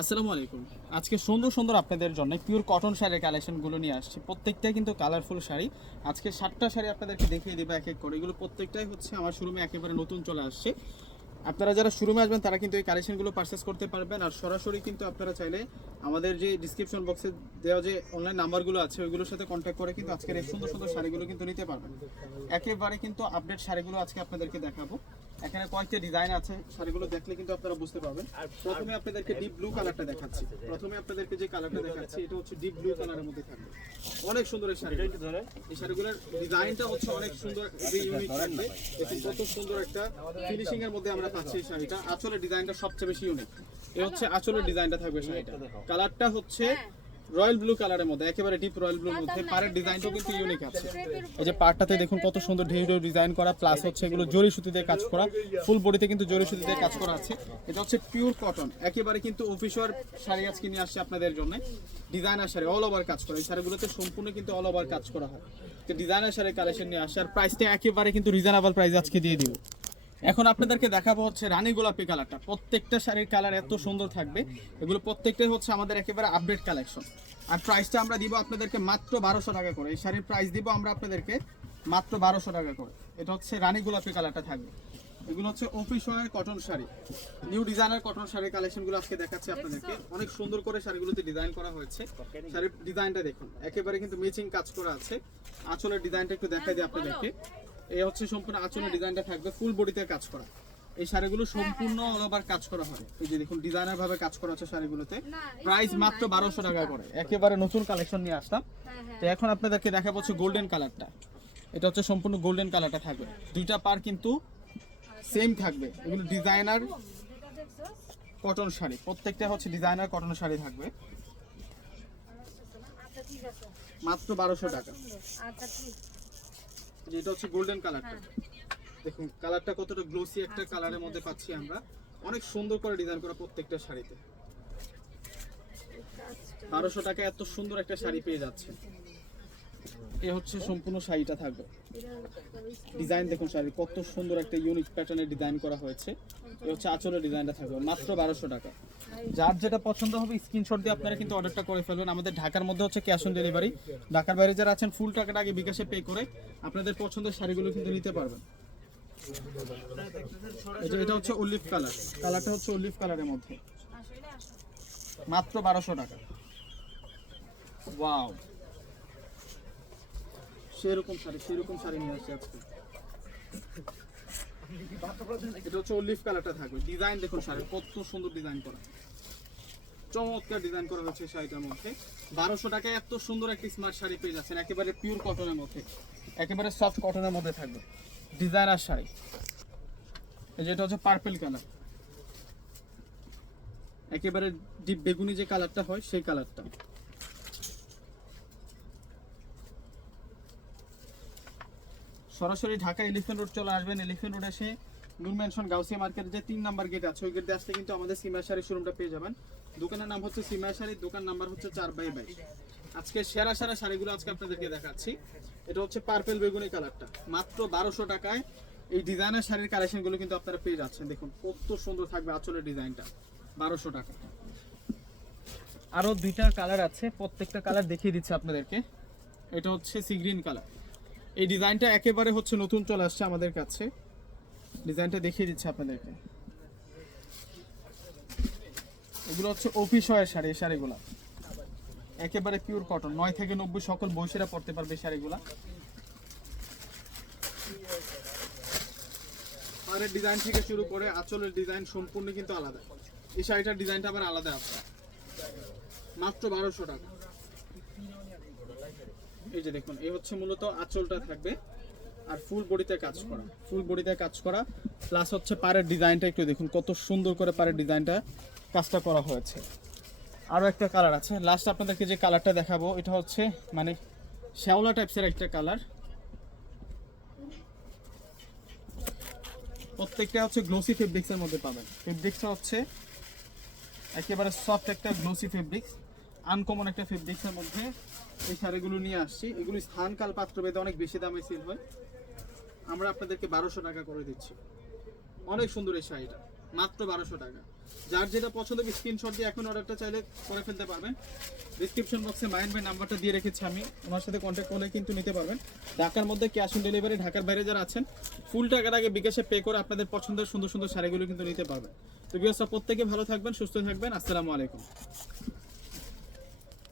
আসসালামু আলাইকুম। আজকে সুন্দর সুন্দর আপনাদের জন্য পিওর কটন শাড়ির কালেকশনগুলো নিয়ে আসছি। প্রত্যেকটাই কিন্তু কালারফুল শাড়ি। আজকে সাতটা শাড়ি আপনাদেরকে দেখিয়ে দেবো এক এক করে। এগুলো প্রত্যেকটাই হচ্ছে আমার শোরুমে একেবারে নতুন চলে আসছে। আপনারা যারা শোরুমে আসবেন, তারা কিন্তু এই কালেকশনগুলো পারচেস করতে পারবেন। আর সরাসরি কিন্তু আপনারা চাইলে আমাদের যে ডিসক্রিপশন বক্সে দেওয়া যে অনলাইন নাম্বারগুলো আছে, ওইগুলোর সাথে কন্ট্যাক্ট করে কিন্তু আজকের এই সুন্দর সুন্দর শাড়িগুলো কিন্তু নিতে পারবেন। একেবারে কিন্তু আপডেট শাড়িগুলো আজকে আপনাদেরকে দেখাবো। এখানে কয়েকটা ডিজাইন আছে শাড়িগুলো দেখলে কিন্তু আপনারা বুঝতে পারবেন। প্রথমে আপনাদেরকে ডিপ ব্লু কালারটা দেখাচ্ছি। প্রথমে আপনাদেরকে যে কালারটা দেখাচ্ছি এটা হচ্ছে ডিপ ব্লু কালারের মধ্যে থাকবে। অনেক সুন্দর এই শাড়ি এই শাড়িগুলোর ডিজাইনটা হচ্ছে অনেক সুন্দর ইউনিক থাকবে। দেখুন কত সুন্দর একটা ফিনিশিং এর মধ্যে আমরা পাচ্ছি এই শাড়িটা। আঁচলের ডিজাইনটা সবচেয়ে বেশি ইউনিক এই হচ্ছে আঁচলের ডিজাইনটা থাকবে শাড়িটা। কালারটা হচ্ছে রয়্যাল ব্লু কালারের মধ্যে একেবারে ডিপ রয়্যাল ব্লুর মধ্যে। পাড়ের ডিজাইনটাও কিন্তু ইউনিক আছে। এই যে পাড়টাতে দেখুন কত সুন্দর ঢেউ ঢেউ ডিজাইন করা প্লাস হচ্ছে এগুলো জরি সুতি দিয়ে কাজ করা ফুল বডিতে কিন্তু জরি সুতি দিয়ে কাজ করা আছে। এটা হচ্ছে পিওর কটন একেবারে কিন্তু অফিসিয়াল শাড়ি আজকে নিয়ে আসছে আপনাদের জন্য। ডিজাইনার শাড়ি অল ওভার কাজ করা। এই শাড়িগুলোতে সম্পূর্ণ কিন্তু অল ওভার কাজ করা হয়। তো ডিজাইনার শাড়ির কালেকশন নিয়ে আসছে আর প্রাইসটা একেবারে কিন্তু রিজনেবল প্রাইস আজকে দিয়ে দিব। এখন আপনাদেরকে দেখাবো হচ্ছে রানী গোলাপি কালারটা। প্রত্যেকটা শাড়ির কালার এত সুন্দর থাকবে। এগুলো প্রত্যেকটাই হচ্ছে আমাদের একেবারে আপডেট কালেকশন আর প্রাইসটা আমরা দিব আপনাদেরকে মাত্র বারোশো টাকা করে। এই শাড়ির প্রাইস দিব আমরা আপনাদেরকে মাত্র বারোশো টাকা করে। এটা হচ্ছে রানী গোলাপি কালারটা থাকবে। এগুলো হচ্ছে office wear cotton sari. New designer cotton শাড়ির কালেকশনগুলো আজকে দেখাচ্ছি আপনাদেরকে। অনেক সুন্দর করে শাড়িগুলোতে ডিজাইন করা হয়েছে। শাড়ির ডিজাইনটা দেখুন। একেবারে কিন্তু মেচিং কাজ করা আছে। আঁচলের ডিজাইনটা একটু দেখাই দিই আপনাদেরকে। এই হচ্ছে সম্পূর্ণ আঁচলের ডিজাইনটা থাকবে ফুল বডিতে কাজ করা। এই শাড়িগুলো সম্পূর্ণ অল ওভার কাজ করা হয় এই যে দেখুন ডিজাইনার ভাবে কাজ করা আছে শাড়িগুলোতে। প্রাইস মাত্র বারোশো টাকা করে একেবারে নতুন কালেকশন নিয়ে আসলাম। তো এখন আপনাদেরকে দেখা হচ্ছে গোল্ডেন কালারটা এটা হচ্ছে সম্পূর্ণ গোল্ডেন কালারটা থাকবে। দুইটা পার কিন্তু সেম থাকবে। এগুলো ডিজাইনার কটন শাড়ি। প্রত্যেকটা হচ্ছে ডিজাইনার কটন শাড়ি থাকবে। আচ্ছা মাত্র বারোশো টাকা। আচ্ছা ঠিক যেটা হচ্ছে গোল্ডেন কালারটা দেখুন কালারটা কতটা গ্লোসি একটা কালারের মধ্যে পাচ্ছি আমরা। অনেক সুন্দর করে ডিজাইন করা প্রত্যেকটা শাড়িতে। বারোশো টাকা এত সুন্দর একটা শাড়ি পেয়ে যাচ্ছে এ হচ্ছে সম্পূর্ণ শাড়িটা থাকবে। ডিজাইন দেখুন শাড়ি, কত সুন্দর একটা ইউনিক প্যাটার্নের ডিজাইন করা হয়েছে। এ হচ্ছে আঁচলের ডিজাইনটা থাকবে, মাত্র বারোশো টাকা। যার যেটা পছন্দ হবে স্ক্রিনশট দিয়ে আপনারা কিন্তু অর্ডারটা করে ফেলবেন। আমাদের ঢাকার মধ্যে হচ্ছে ক্যাশ অন ডেলিভারি ঢাকার বাইরে যারা আছেন ফুল টাকাটা আগে বিকাশে পে করে আপনাদের পছন্দের শাড়িগুলো কিন্তু নিতে পারবেন। এটা হচ্ছে অলিভ কালার কালারটা হচ্ছে অলিভ কালারের মধ্যে। মাত্র বারোশো টাকা। ওয়াও সেরকম শাড়ি সেরকম শাড়ি নিয়ে আসছে আজকে। এটা হচ্ছে অলিভ কালারটা থাকবে। ডিজাইন দেখুন শাড়ি, কত সুন্দর ডিজাইন করা। চমৎকার ডিজাইন করা হয়েছে শাড়িটার মধ্যে। বারোশো টাকায় এত সুন্দর একটি স্মার্ট শাড়ি পেয়ে যাচ্ছেন, একেবারে পিওর কটনের মধ্যে। একেবারে সফট কটনের মধ্যে থাকবে। ডিজাইনার শাড়ি। এই যে এটা হচ্ছে পার্পল কালার একেবারে ডিপ বেগুনি যে কালারটা হয়, সেই কালারটা সরাসরি ঢাকা এলিফেন্ট রোড চলে আসবেন। এলিফেন্ট রোড এসে নূর ম্যানশন গাউসিয়া মার্কেটের যে তিন নাম্বার গেট আছে, ওই গেট আসলে কিন্তু আমাদের সিমা শাড়ি শোরুমটা পেয়ে যাবেন। দোকানের নাম হচ্ছে সিমা শাড়ি, দোকান নাম্বার হচ্ছে চার বাই বাইশ। আজকে সেরা সেরা শাড়িগুলো আজকে আপনাদেরকে দেখাচ্ছি। এটা হচ্ছে পার্পেল বেগুনি কালারটা মাত্র বারোশো টাকায় এই ডিজাইনার শাড়ির কালেকশনগুলো কিন্তু আপনারা পেয়ে যাচ্ছেন। দেখুন, কত সুন্দর থাকবে আঁচলের ডিজাইনটা। বারোশো টাকা। আরও দুইটা কালার আছে, প্রত্যেকটা কালার দেখিয়ে দিচ্ছে আপনাদেরকে। এটা হচ্ছে সি গ্রিন কালার এই ডিজাইনটা একেবারে হচ্ছে নতুন চলে আসছে আমাদের কাছে। ডিজাইনটা দেখিয়ে দিচ্ছে আপনাদেরকে। এগুলো হচ্ছে অফিস হয় শাড়ি, এই শাড়িগুলো। একেবারে পিওর কটন নয় থেকে নব্বই সকল বয়সীরা পড়তে পারবে শাড়িগুলা। পাড়ের ডিজাইন থেকে শুরু করে আঁচলের ডিজাইন সম্পূর্ণ কিন্তু আলাদা। এই শাড়িটার ডিজাইনটা আবার আলাদা আছে। মাত্র বারোশো টাকা। এই যে দেখুন, এই হচ্ছে মূলত আঁচলটা থাকবে আর ফুল বডিতে কাজ করা, ফুল বডিতে কাজ করা প্লাস হচ্ছে পাড়ের ডিজাইনটা একটু দেখুন, কত সুন্দর করে পাড়ের ডিজাইনটা কাজটা করা হয়েছে। আরও একটা কালার আছে লাস্ট আপনাদেরকে যে কালারটা দেখাবো, এটা হচ্ছে মানে শ্যাওলা টাইপসের একটা কালার প্রত্যেকটা হচ্ছে গ্লোসি ফেব্রিক্সের মধ্যে পাবেন। ফেব্রিক্সটা হচ্ছে একেবারে সফট একটা গ্লোসি ফেব্রিক্স আনকমন একটা ফেব্রিক্সের মধ্যে এই শাড়িগুলো নিয়ে আসছি। এগুলো স্থানকাল পাত্র ভেদে অনেক বেশি দামে সেল হয়। আমরা আপনাদেরকে বারোশো টাকা করে দিচ্ছি। অনেক সুন্দর এই শাড়িটা। মাত্র বারোশো টাকা। যার যেটা পছন্দ স্ক্রিনশট দিয়ে এখন অর্ডারটা চাইলে করে ফেলতে পারবেন। ডিসক্রিপশন বক্সে মাইন্ড ভাই নাম্বারটা দিয়ে রেখেছি আমি। আমার সাথে কন্ট্যাক্ট করলে কিন্তু নিতে পারবেন। ঢাকার মধ্যে ক্যাশ অন ডেলিভারি ঢাকার বাইরে যারা আছেন ফুল টাকার আগে বিকাশে পে করে আপনাদের পছন্দের সুন্দর সুন্দর শাড়িগুলো কিন্তু নিতে পারবেন। তো বিয়সা প্রত্যেকে ভালো থাকবেন, সুস্থ থাকবেন। আসসালামু আলাইকুম।